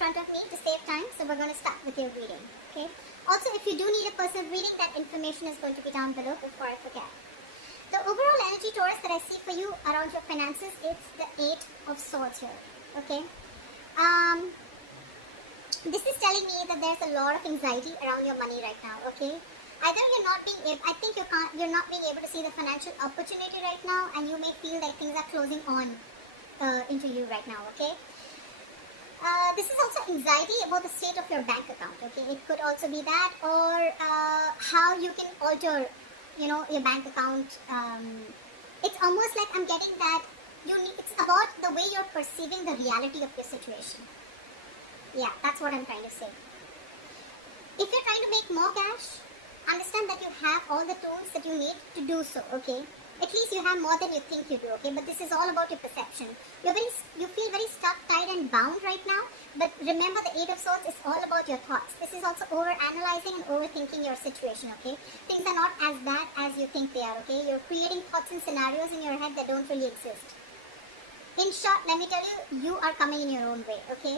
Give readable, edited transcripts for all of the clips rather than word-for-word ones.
front of me to save time, so we're going to start with your reading. Okay. Also, if you do need a personal reading, that information is going to be down below before I forget. The overall energy, Taurus, that I see for you around your finances, it's the Eight of Swords here. Okay. This is telling me that there's a lot of anxiety around your money right now. Okay. Either you're not being able, I think you're not being able to see the financial opportunity right now, and you may feel that things are closing on into you right now. Okay. This is also anxiety about the state of your bank account. Okay, it could also be that, or how you can alter, your bank account. It's almost like I'm getting that it's about the way you're perceiving the reality of your situation. Yeah, that's what I'm trying to say. If you're trying to make more cash, understand that you have all the tools that you need to do so. Okay. At least you have more than you think you do, okay? But this is all about your perception. You feel very stuck, tied and bound right now. But remember, the Eight of Swords is all about your thoughts. This is also over-analyzing and overthinking your situation, okay? Things are not as bad as you think they are, okay? You're creating thoughts and scenarios in your head that don't really exist. In short, let me tell you, you are coming in your own way, okay?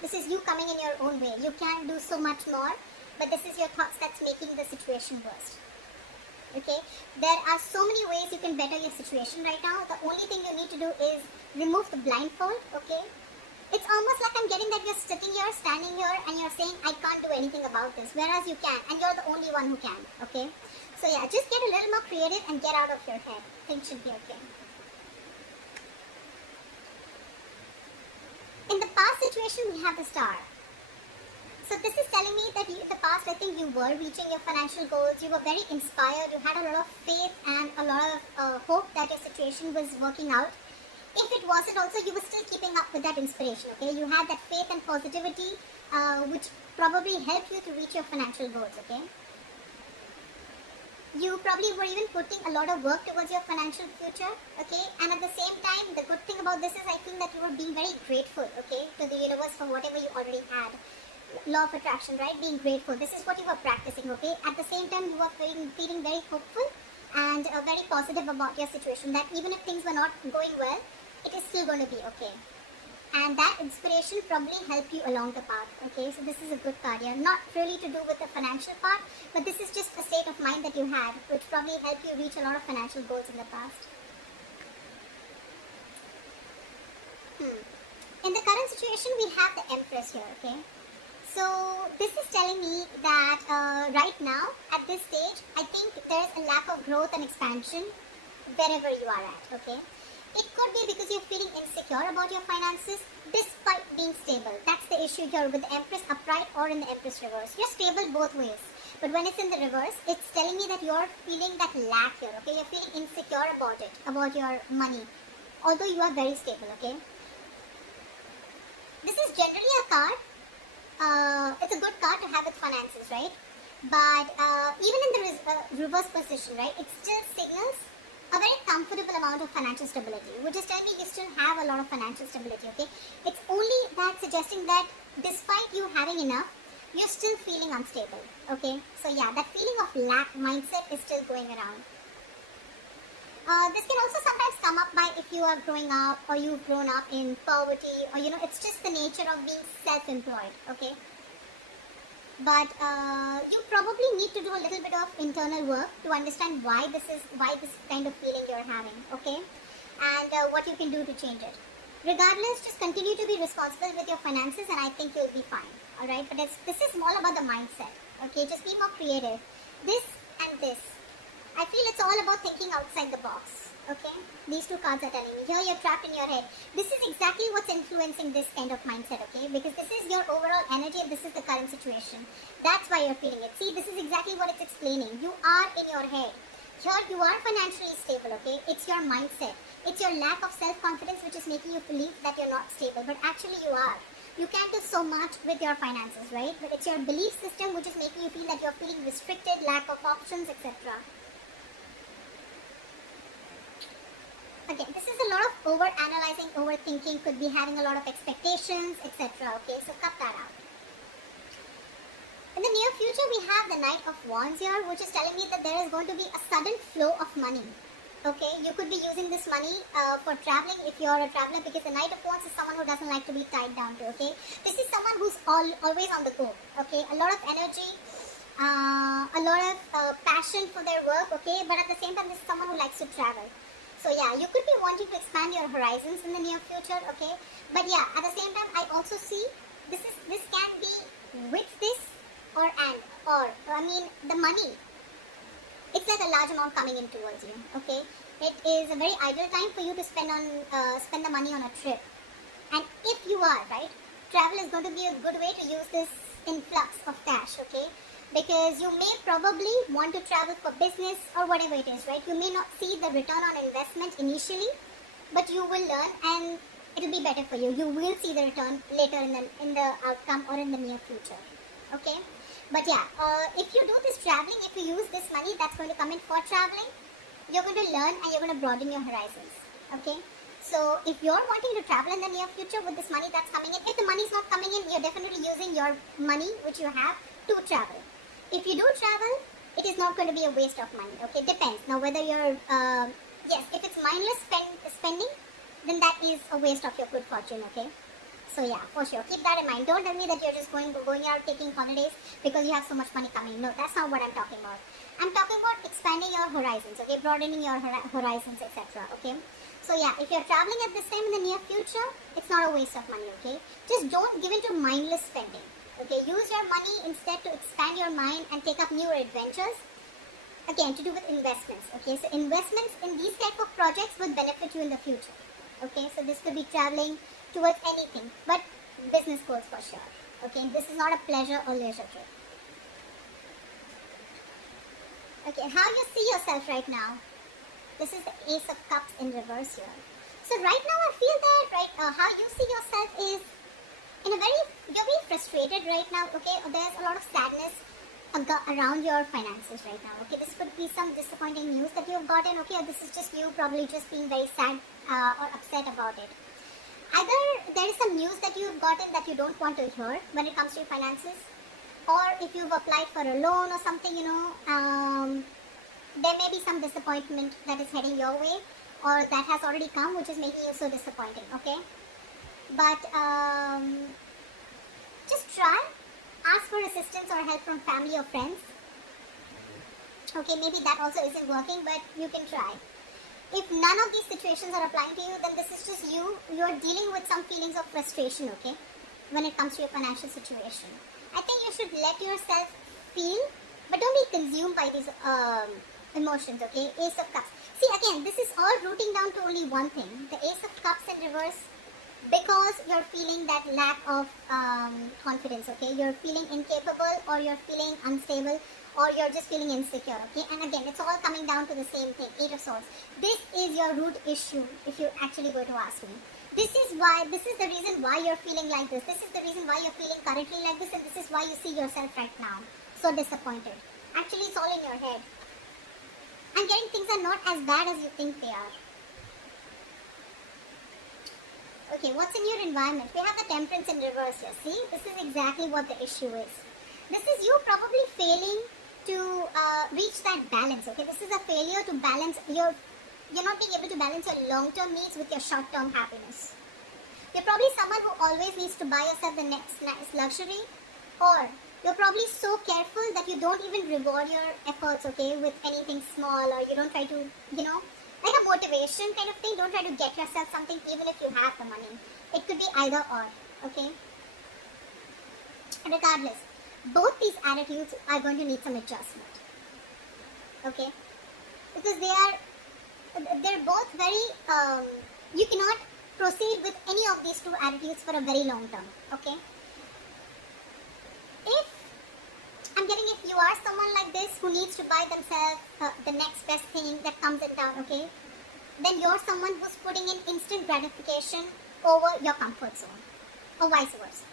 This is you coming in your own way. You can do so much more, but this is your thoughts that's making the situation worse. Okay, there are so many ways you can better your situation right now. The only thing you need to do is remove the blindfold. Okay, it's almost like I'm getting that you're sitting here, standing here, and you're saying, I can't do anything about this, whereas you can, and you're the only one who can. Okay, so yeah, just get a little more creative and get out of your head. Things should be okay. In the past situation, we have the Star. So this is telling me that in the past, I think you were reaching your financial goals. You were very inspired. You had a lot of faith and a lot of hope that your situation was working out. If it wasn't also, you were still keeping up with that inspiration, okay? You had that faith and positivity, which probably helped you to reach your financial goals, okay? You probably were even putting a lot of work towards your financial future, okay? And at the same time, the good thing about this is I think that you were being very grateful, okay, to the universe for whatever you already had. Law of attraction, right? Being grateful. This is what you were practicing, okay? At the same time, you were feeling very hopeful and very positive about your situation, that even if things were not going well, it is still going to be okay. And that inspiration probably helped you along the path, okay? So this is a good card here. Not really to do with the financial part, but this is just a state of mind that you had, which probably helped you reach a lot of financial goals in the past. In the current situation, we have the Empress here, okay? So this is telling me that right now, at this stage, I think there's a lack of growth and expansion wherever you are at, okay? It could be because you're feeling insecure about your finances despite being stable. That's the issue here with the Empress upright or in the Empress reverse. You're stable both ways. But when it's in the reverse, it's telling me that you're feeling that lack here, okay? You're feeling insecure about it, about your money, although you are very stable, okay? This is generally a card. It's a good card to have with finances, right? But even in the reverse position, right, it still signals a very comfortable amount of financial stability, which is telling me you still have a lot of financial stability, okay? It's only that suggesting that despite you having enough, you're still feeling unstable, okay? So yeah, that feeling of lack mindset is still going around. This can also sometimes come up by if you are growing up or you've grown up in poverty, or it's just the nature of being self-employed, okay? But you probably need to do a little bit of internal work to understand why this kind of feeling you're having, okay? And what you can do to change it. Regardless, just continue to be responsible with your finances and I think you'll be fine, alright? But this is all about the mindset, okay? Just be more creative. This and this. I feel it's all about thinking outside the box, okay? These two cards are telling me. Here you're trapped in your head. This is exactly what's influencing this kind of mindset, okay? Because this is your overall energy and this is the current situation. That's why you're feeling it. See, this is exactly what it's explaining. You are in your head. Here you are financially stable, okay? It's your mindset. It's your lack of self-confidence which is making you believe that you're not stable. But actually you are. You can do so much with your finances, right? But it's your belief system which is making you feel that you're feeling restricted, lack of options, etc. Again, this is a lot of over-analyzing, overthinking, could be having a lot of expectations, etc. Okay, so cut that out. In the near future, we have the Knight of Wands here, which is telling me that there is going to be a sudden flow of money. Okay, you could be using this money for traveling if you're a traveler, because the Knight of Wands is someone who doesn't like to be tied down to. Okay, this is someone who's always on the go. Okay, a lot of energy, a lot of passion for their work. Okay, but at the same time, this is someone who likes to travel. So yeah, you could be wanting to expand your horizons in the near future. Okay, but yeah, at the same time, I also see this can be with this or I mean the money. It's like a large amount coming in towards you. Okay, it is a very ideal time for you to spend the money on a trip. And if you are right, travel is going to be a good way to use this influx of cash. Okay, because you may probably want to travel for business or whatever it is, right? You may not see the return on investment initially, but you will learn and it will be better for you. You will see the return later in the outcome or in the near future. Okay. But yeah, if you do this traveling, if you use this money that's going to come in for traveling, you're going to learn and you're going to broaden your horizons. Okay. So if you're wanting to travel in the near future with this money that's coming in, if the money is not coming in, you're definitely using your money which you have to travel. If you do travel, it is not going to be a waste of money. Okay, depends. Now whether you're, yes, if it's mindless spending, then that is a waste of your good fortune. Okay. So yeah, for sure, keep that in mind. Don't tell me that you're just going out taking holidays because you have so much money coming. No, that's not what I'm talking about. I'm talking about expanding your horizons, okay, broadening your horizons, etc. Okay. So yeah, if you're traveling at this time in the near future, it's not a waste of money. Okay, just don't give into mindless spending. Okay, use your money instead to expand your mind and take up new adventures. Again, to do with investments. Okay, so investments in these type of projects would benefit you in the future. Okay, so this could be traveling towards anything, but business goals for sure. Okay, this is not a pleasure or leisure trip. Okay, how you see yourself right now? This is the Ace of Cups in reverse here. So right now I feel that how you see yourself is you're very frustrated right now. Okay, there's a lot of sadness around your finances right now. Okay, this could be some disappointing news that you've gotten. Okay, or this is just you probably just being very sad or upset about it. Either there is some news that you've gotten that you don't want to hear when it comes to your finances, or if you've applied for a loan or something, there may be some disappointment that is heading your way, or that has already come, which is making you so disappointed. Okay, but just try, ask for assistance or help from family or friends. Okay, maybe that also isn't working, but you can try. If none of these situations are applying to you, then this is just you're dealing with some feelings of frustration, okay, when it comes to your financial situation. I think you should let yourself feel, but don't be consumed by these emotions, okay. Ace of Cups. See, again, this is all rooting down to only one thing, the Ace of Cups in reverse, because you're feeling that lack of confidence, okay. You're feeling incapable, or you're feeling unstable, or you're just feeling insecure, okay. And again, it's all coming down to the same thing, Eight of Swords. This is your root issue, if you're actually going to ask me. This is the reason why you're feeling like this. This is the reason why you're feeling currently like this, and this is why you see yourself right now so disappointed. Actually, it's all in your head. I'm getting things are not as bad as you think they are. Okay, what's in your environment? We have the Temperance in reverse here. See, this is exactly what the issue is. This is you probably failing to reach that balance. Okay, this is a failure to balance you're not being able to balance your long-term needs with your short-term happiness. You're probably someone who always needs to buy yourself the next luxury, or you're probably so careful that you don't even reward your efforts, okay, with anything small, or you don't try to, like a motivation kind of thing. Don't try to get yourself something even if you have the money. It could be either or, okay. Regardless, both these attitudes are going to need some adjustment, okay, because they're both very you cannot proceed with any of these two attitudes for a very long term, okay. If you are someone like this who needs to buy themselves the next best thing that comes in town, okay, then you're someone who's putting in instant gratification over your comfort zone, or vice versa.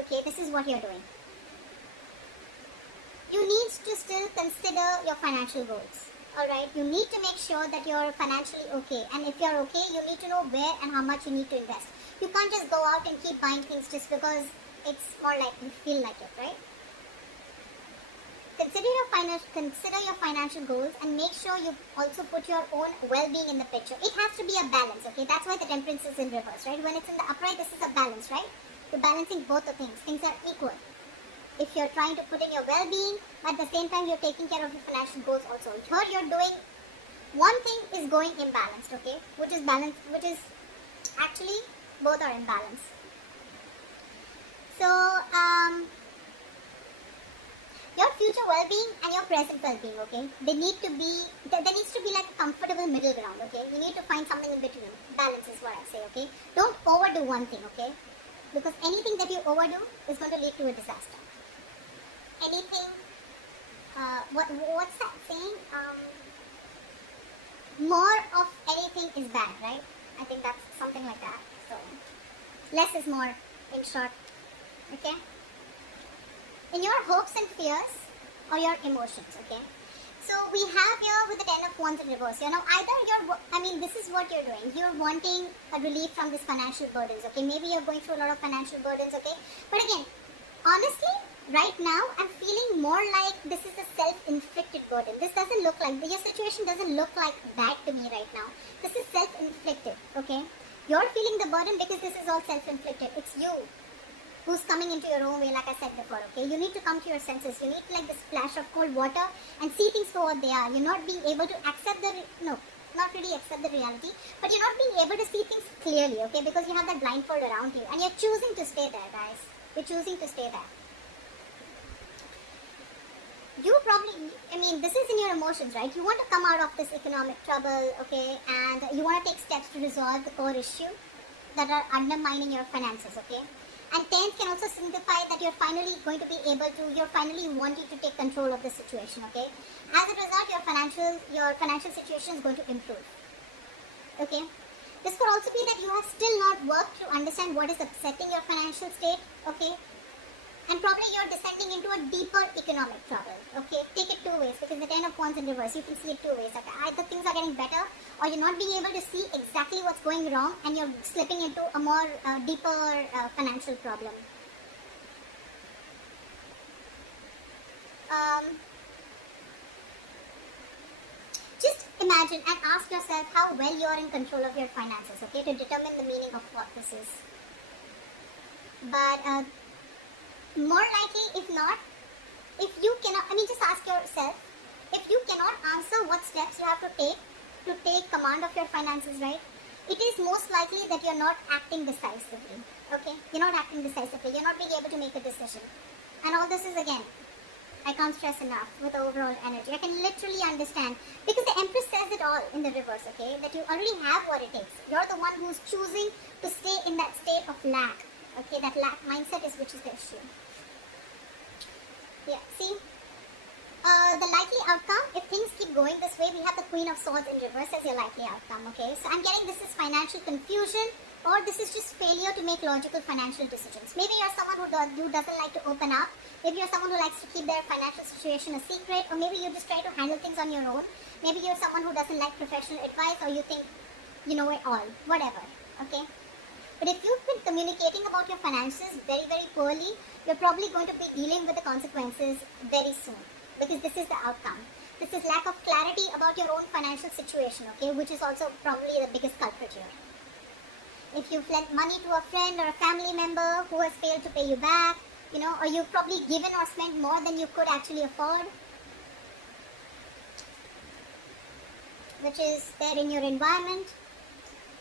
Okay, this is what you're doing. You need to still consider your financial goals. Alright, you need to make sure that you're financially okay. And if you're okay, you need to know where and how much you need to invest. You can't just go out and keep buying things just because it's more like you feel like it, right? consider your financial goals, and make sure you also put your own well-being in the picture. It has to be a balance, okay? That's why the temperance is in reverse, right? When it's in the upright, this is a balance, right? You're balancing both the things. Things are equal. If you're trying to put in your well-being, but at the same time you're taking care of your financial goals also. Here you're doing one thing is going imbalanced, okay? Which is balance, which is actually both are imbalanced. So, your future well-being and your present well-being, okay? There needs to be like a comfortable middle ground, okay? You need to find something in between. Balance is what I say, okay? Don't overdo one thing, okay? Because anything that you overdo is going to lead to a disaster. Anything, what's that saying? More of anything is bad, right? I think that's something like that. So, less is more, in short, okay? In your hopes and fears or your emotions, okay? So we have here with the Ten of Wands in reverse, this is what you're doing. You're wanting a relief from these financial burdens, okay? Maybe you're going through a lot of financial burdens, okay? But again, honestly, right now, I'm feeling more like this is a self-inflicted burden. This doesn't look like, your situation doesn't look like bad to me right now. This is self-inflicted, okay? You're feeling the burden because this is all self-inflicted. It's you who's coming into your own way, like I said before, okay? You need to come to your senses. You need like this splash of cold water and see things for what they are. You're not being able to accept not really accept the reality, but you're not being able to see things clearly, okay? Because you have that blindfold around you and you're choosing to stay there, guys. You're choosing to stay there. You probably, this is in your emotions, right? You want to come out of this economic trouble, okay? And you want to take steps to resolve the core issue that are undermining your finances, okay? And 10th can also signify that you're finally wanting to take control of the situation, okay? As a result, your financial situation is going to improve, okay? This could also be that you have still not worked to understand what is upsetting your financial state, okay? And probably you're descending into a deeper economic trouble, okay? Take it two ways, because the Ten of Wands in reverse, you can see it two ways. Okay? Either things are getting better, or you're not being able to see exactly what's going wrong, and you're slipping into a more deeper financial problem. Just imagine and ask yourself how well you are in control of your finances, okay? To determine the meaning of what this is. But more likely, if not, if you cannot, just ask yourself, if you cannot answer what steps you have to take command of your finances, right? It is most likely that you're not acting decisively, okay? You're not acting decisively. You're not being able to make a decision. And all this is, again, I can't stress enough with the overall energy. I can literally understand, because the Empress says it all in the reverse, okay? That you already have what it takes. You're the one who's choosing to stay in that state of lack, okay? That lack mindset is which is the issue. Yeah, see, the likely outcome, if things keep going this way, we have the Queen of Swords in reverse as your likely outcome, okay? So I'm getting this is financial confusion, or this is just failure to make logical financial decisions. Maybe you're someone who doesn't like to open up. Maybe you're someone who likes to keep their financial situation a secret, or maybe you just try to handle things on your own. Maybe you're someone who doesn't like professional advice, or you think you know it all, whatever, okay? But if you've been communicating about your finances very, very poorly, you're probably going to be dealing with the consequences very soon, because this is the outcome. This is lack of clarity about your own financial situation, okay, which is also probably the biggest culprit here. If you've lent money to a friend or a family member who has failed to pay you back, or you've probably given or spent more than you could actually afford, which is there in your environment,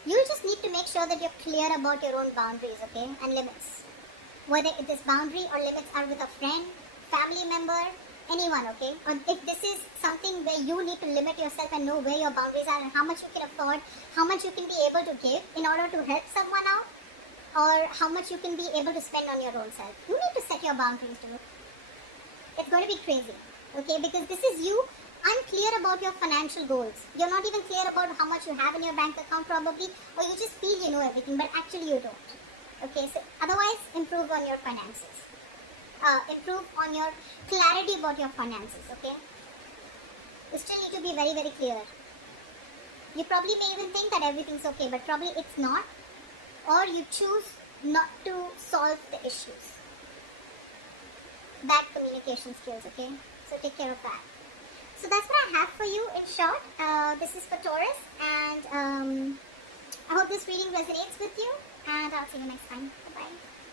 you just need to make sure that you're clear about your own boundaries, okay, and limits. Whether this boundary or limits are with a friend, family member, anyone, okay? Or if this is something where you need to limit yourself and know where your boundaries are and how much you can afford, how much you can be able to give in order to help someone out, or how much you can be able to spend on your own self. You need to set your boundaries, dude. It's going to be crazy, okay? Because this is you unclear about your financial goals. You're not even clear about how much you have in your bank account probably, or you just feel you know everything, but actually you don't. Okay, so otherwise improve on your finances. Improve on your clarity about your finances, okay? You still need to be very, very clear. You probably may even think that everything's okay, but probably it's not. Or you choose not to solve the issues. Bad communication skills, okay? So take care of that. So that's what I have for you in short. This is for Taurus, and I hope this reading resonates with you, and I'll see you next time. Bye-bye.